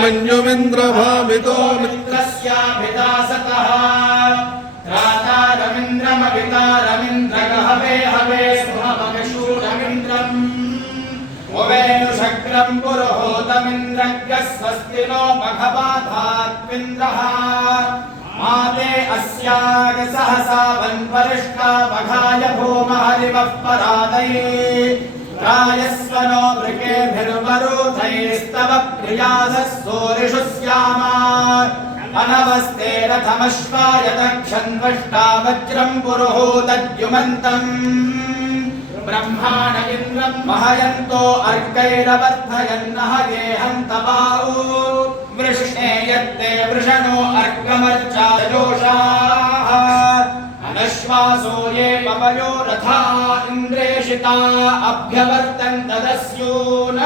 मन्युमिन्द्रभावितो मित्रस्याभिदासतः त्रातारमिन्द्रमभितारमिन्द्रगहवे हवे सुममगशूरमिन्द्रम् उवेनुशक्रम् पुरुहूतमिन्द्रज्ञः स्वस्ति नो मघवाधात्विन्द्रः माते अस्याग सहसा वन्वरिष्ठा मघाय भूमहरिवः परादये रायस्वनो वृकेभिर्वरुधैस्तव प्रियासः सूरिषु स्यामा अनवस्ते रथमश्वाय दक्षन्वष्टा वज्रम् पुरुहूतद्युमन्तम् ब्रह्माण इन्द्रम् महयन्तो अर्कैरवर्धयन्नः गेहन्तवाऊ वृष्णे यत्ते वृषणो अर्कमर्चाजोषाः अनश्वासो ये पवयो रथा इन्द्रेषिता अभ्यवर्तन्त दस्यून्